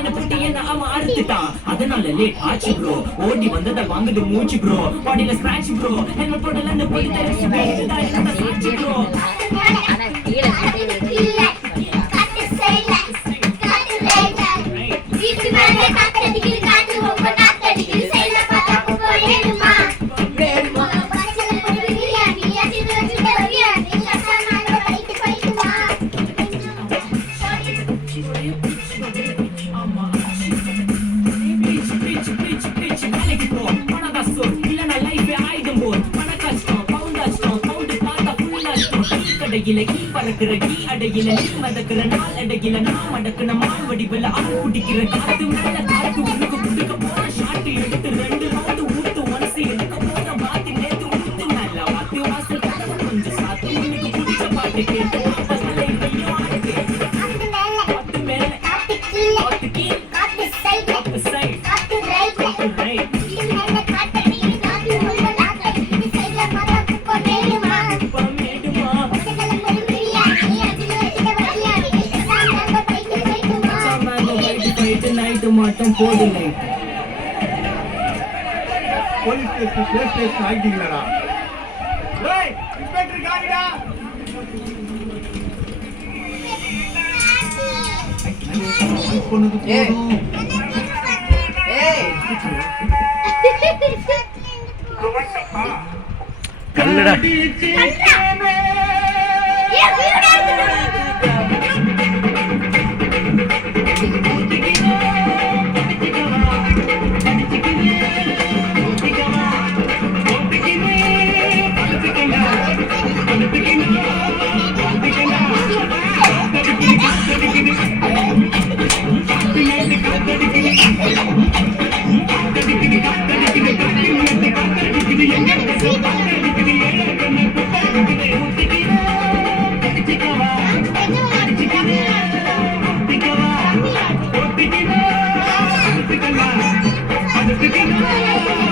என்ன போட்டு என்ன அவன் அறுத்துட்டான். அதனால லேட் ஆச்சு ப்ரோ. ஓடி வந்ததை வாங்குது மூச்சு ப்ரோ. பாடியில ஸ்கிராட்ச் ப்ரோ. ஹெல்மெட் போடல இந்த போட்டு தெரிச்சு ப்ரோ. அடையில கீ பறக்கிற கீ அடையில நீ மதக்கிற நாள் அடையில நான் மடக்குன மான் வடிவில் ஆள் குடிக்கிற காத்து மேல காத்து உனக்கு குடிக்க போன ஷாட்டு எடுத்து 2 ரவுண்டு ஊத்து மனசு எனக்கு போன மாத்தி நேத்து ஊத்து மேல மாத்தி வாசல் கதவு கொஞ்சம் சாத்து உனக்கு பிடிச்ச பாட்டு கேட்டு மட்டும் போடுங்க. போலீஸ் ஸ்டேஷன் ஆகிட்டீங்களா? டேய் இன்ஸ்பெக்டர் காரிடா. Kallada Let's go.